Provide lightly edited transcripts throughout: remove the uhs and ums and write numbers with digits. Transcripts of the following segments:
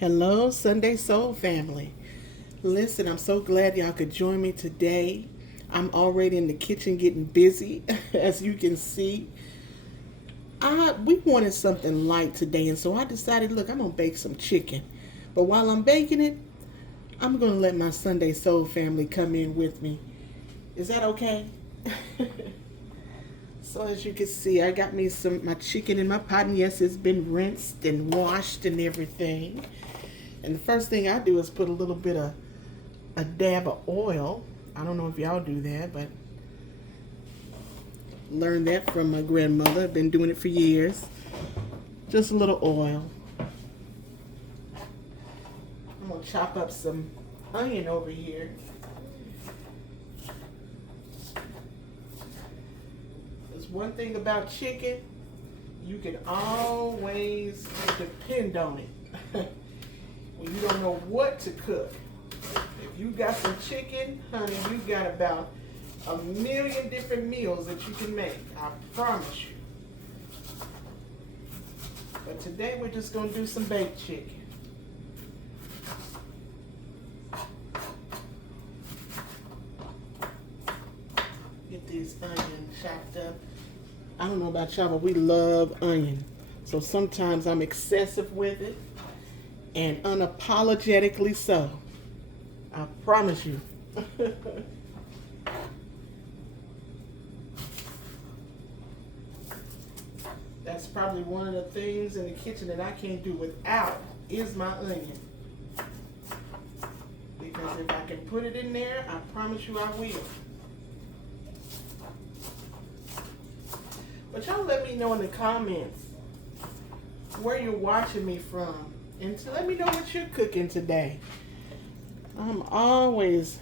Hello, Sunday Soul family. Listen, I'm so glad y'all could join me today. I'm already in the kitchen getting busy, as you can see. We wanted something light today, and so I decided, look, I'm gonna bake some chicken. But while I'm baking it, I'm gonna let my Sunday Soul family come in with me. Is that okay? So as you can see, I got me some my chicken in my pot, and yes, it's been rinsed and washed and everything. And the first thing I do is put a little bit of a dab of oil. I don't know if y'all do that, but learned that from my grandmother. I've been doing it for years. Just a little oil. I'm gonna chop up some onion over here. There's one thing about chicken, you can always depend on it. When you don't know what to cook. If you got some chicken, honey, you got about 1,000,000 different meals that you can make. I promise you. But today we're just going to do some baked chicken. Get these onions chopped up. I don't know about y'all, but we love onion. So sometimes I'm excessive with it. And unapologetically so. I promise you. That's probably one of the things in the kitchen that I can't do without is my onion. Because if I can put it in there, I promise you I will. But y'all let me know in the comments where you're watching me from. And to let me know what you're cooking today. I'm always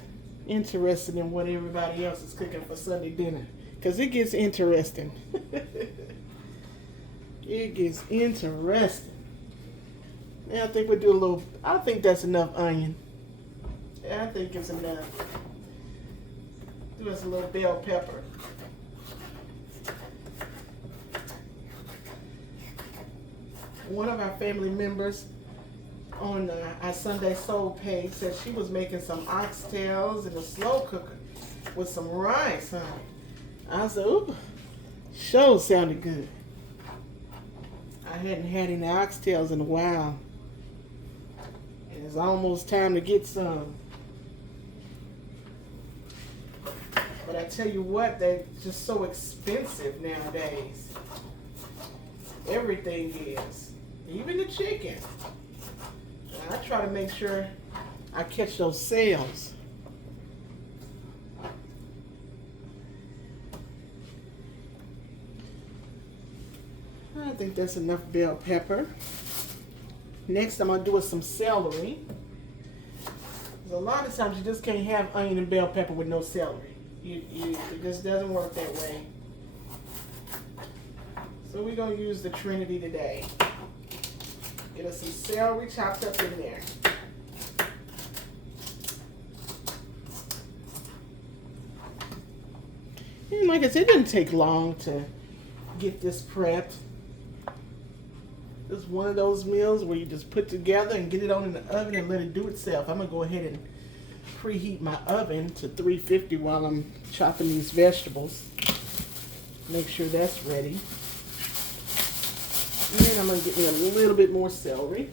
interested in what everybody else is cooking for Sunday dinner. Because it gets interesting. It gets interesting. Now I think we'll do a little, I think that's enough onion. Yeah, I think it's enough. Do us a little bell pepper. One of our family members on our Sunday Soul page said she was making some oxtails in a slow cooker with some rice, honey. I said, ooh, sure sounded good. I hadn't had any oxtails in a while. And it's almost time to get some. But I tell you what, they're just so expensive nowadays. Everything is. Even the chicken. I try to make sure I catch those sales. I think that's enough bell pepper. Next, I'm going to do some celery. Because a lot of times you just can't have onion and bell pepper with no celery. It just doesn't work that way. So we're going to use the Trinity today. Get us some celery chopped up in there. And like I said, it didn't take long to get this prepped. It's one of those meals where you just put together and get it on in the oven and let it do itself. I'm going to go ahead and preheat my oven to 350 while I'm chopping these vegetables. Make sure that's ready. And I'm going to get me a little bit more celery.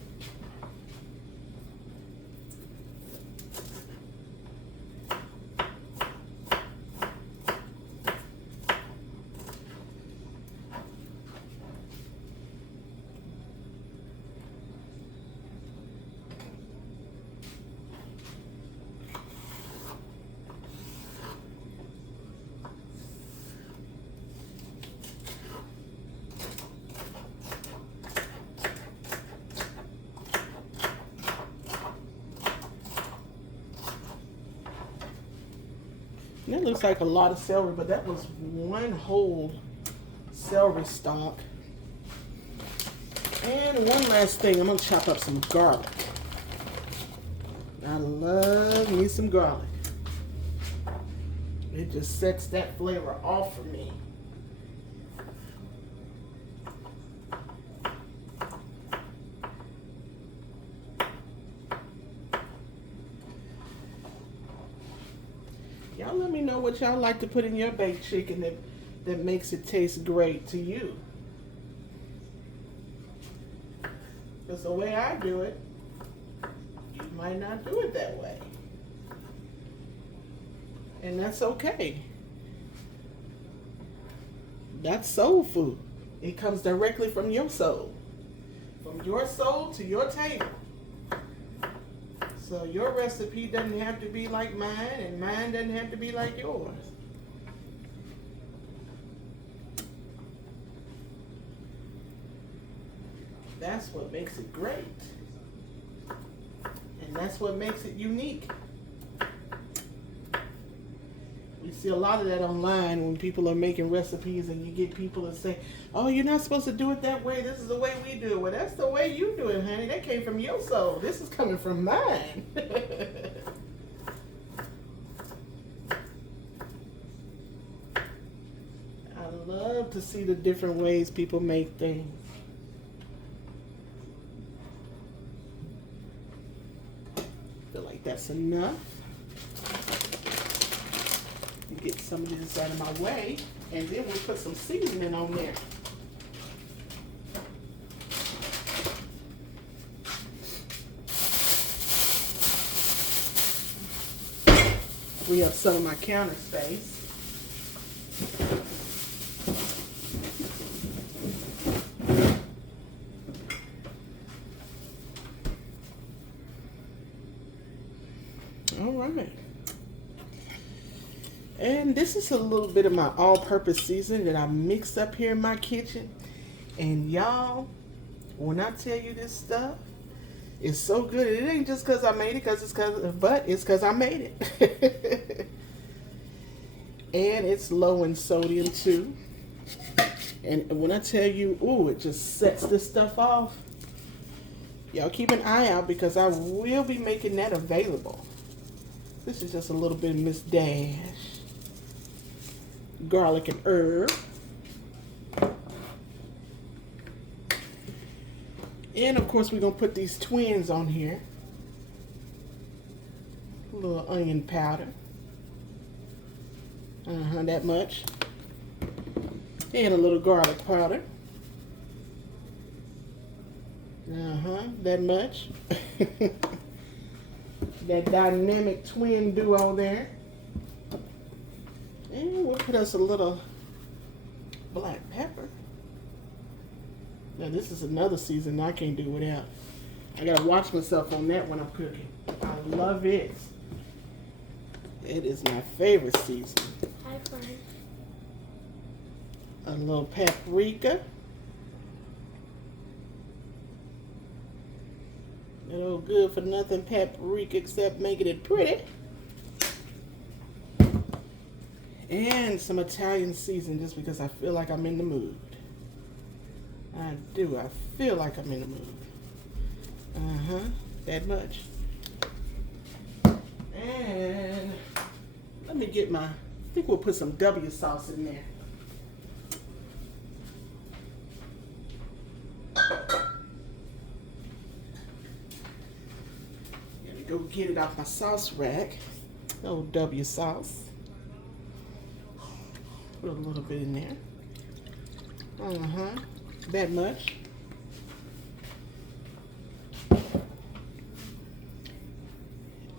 That looks like a lot of celery, but that was one whole celery stalk. And one last thing, I'm going to chop up some garlic. I love me some garlic. It just sets that flavor off for me. know what y'all like to put in your baked chicken that makes it taste great to you. Because the way I do it, you might not do it that way. And that's okay. That's soul food. It comes directly from your soul. From your soul to your table. So your recipe doesn't have to be like mine, and mine doesn't have to be like yours. That's what makes it great. And that's what makes it unique. We see a lot of that online when people are making recipes and you get people that say, oh, you're not supposed to do it that way. This is the way we do it. Well, that's the way you do it, honey. That came from your soul. This is coming from mine. I love to see the different ways people make things. Feel like that's enough. Get some of this out of my way, and then we'll put some seasoning on there. Free up some of my counter space. All right. And this is a little bit of my all-purpose seasoning that I mixed up here in my kitchen. And y'all, when I tell you this stuff, it's so good. It ain't just because I made it, but it's because I made it. And it's low in sodium too. And when I tell you, ooh, it just sets this stuff off. Y'all keep an eye out because I will be making that available. This is just a little bit of Miss Dash. Garlic and herb. And of course we're going to put these twins on here. A little onion powder. That much. And a little garlic powder. That much. That dynamic twin duo there. And we'll put us a little black pepper. Now this is another season I can't do without. I gotta watch myself on that when I'm cooking. I love it. It is my favorite season. High five. A little paprika. No good for nothing paprika except making it pretty. And some Italian seasoning just because I feel like I'm in the mood. I do. I feel like I'm in the mood. That much. And let me get I think we'll put some W sauce in there. Let me go get it off my sauce rack. Old W sauce. Put a little bit in there. That much.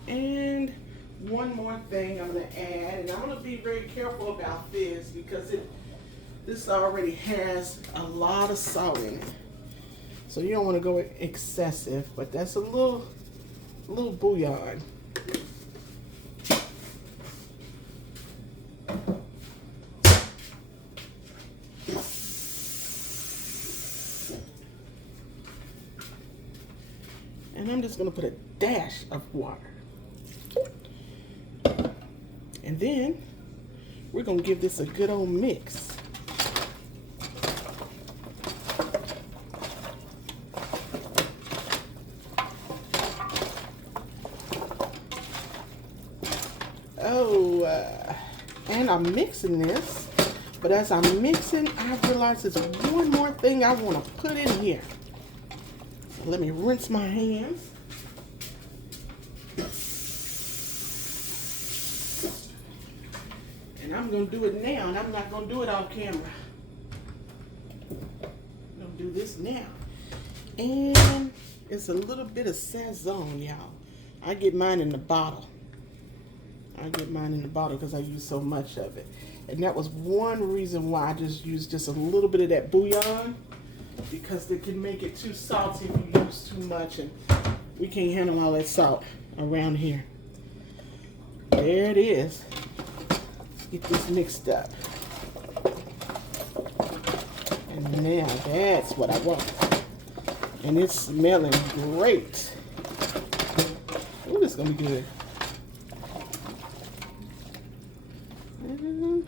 And one more thing I'm going to add, and I'm going to be very careful about this because this already has a lot of salt in it. So you don't want to go excessive, but that's a little bouillon. And I'm just going to put a dash of water. And then we're going to give this a good old mix. And I'm mixing this, but as I'm mixing, I realize there's one more thing I want to put in here. So let me rinse my hands. I'm going to do it now, and I'm not going to do it off camera. I'm going to do this now. And it's a little bit of Sazon, y'all. I get mine in the bottle. Because I use so much of it. And that was one reason why I just used just a little bit of that bouillon, because it can make it too salty if you use too much, and we can't handle all that salt around here. There it is. Let's get this mixed up. And now that's what I want. And it's smelling great. Oh, this is going to be good. And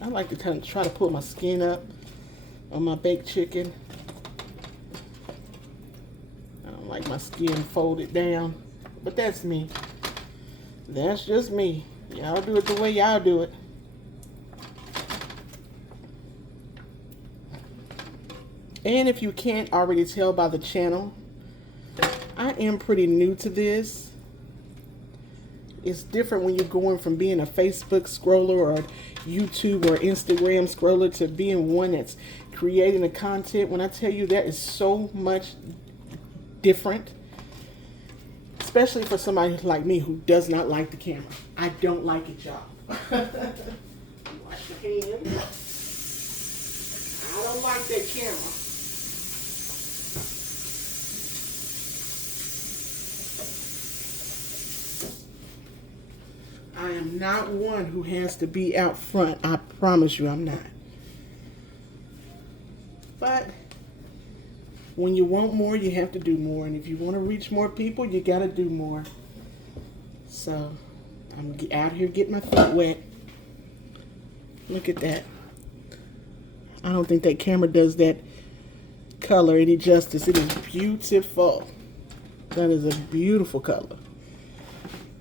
I like to kind of try to pull my skin up on my baked chicken. I don't like my skin folded down, but that's me. That's just me. Y'all do it the way y'all do it. And if you can't already tell by the channel, I am pretty new to this. It's different when you're going from being a Facebook scroller or YouTube or Instagram scroller to being one that's creating the content. When I tell you that is so much different, especially for somebody like me who does not like the camera. I don't like it, y'all. Wash your hands. I don't like that camera. I am not one who has to be out front. I promise you I'm not. But when you want more, you have to do more. And if you want to reach more people, you got to do more. So I'm out here getting my feet wet. Look at that. I don't think that camera does that color any justice. It is beautiful. That is a beautiful color.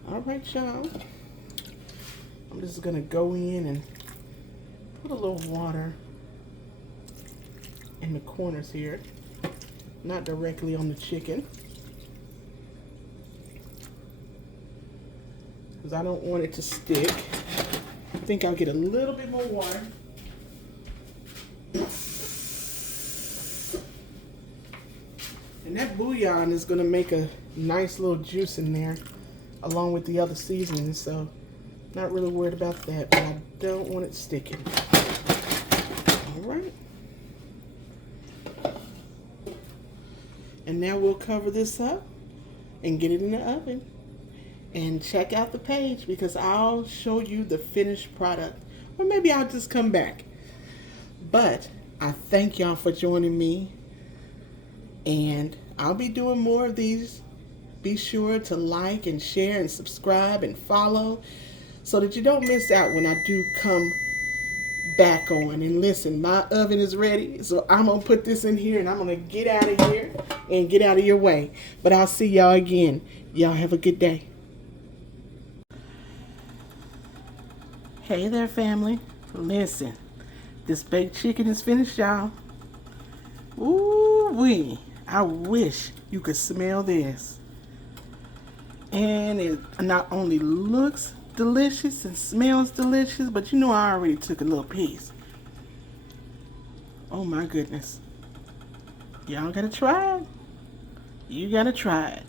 All right, y'all. I'm just going to go in and put a little water in the corners here. Not directly on the chicken, because I don't want it to stick. I think I'll get a little bit more water. And that bouillon is going to make a nice little juice in there along with the other seasonings, so not really worried about that, but I don't want it sticking. All right. And now we'll cover this up and get it in the oven. And check out the page, because I'll show you the finished product. Or maybe I'll just come back. But I thank y'all for joining me. And I'll be doing more of these. Be sure to like and share and subscribe and follow, so that you don't miss out when I do come back on. And listen, my oven is ready, so I'm going to put this in here and I'm going to get out of here and get out of your way. But I'll see y'all again. Y'all have a good day. Hey there, family. Listen, this baked chicken is finished, y'all. Ooh-wee. I wish you could smell this. And it not only looks delicious and smells delicious, but you know I already took a little piece. Oh my goodness. Y'all gotta try it. You gotta try it.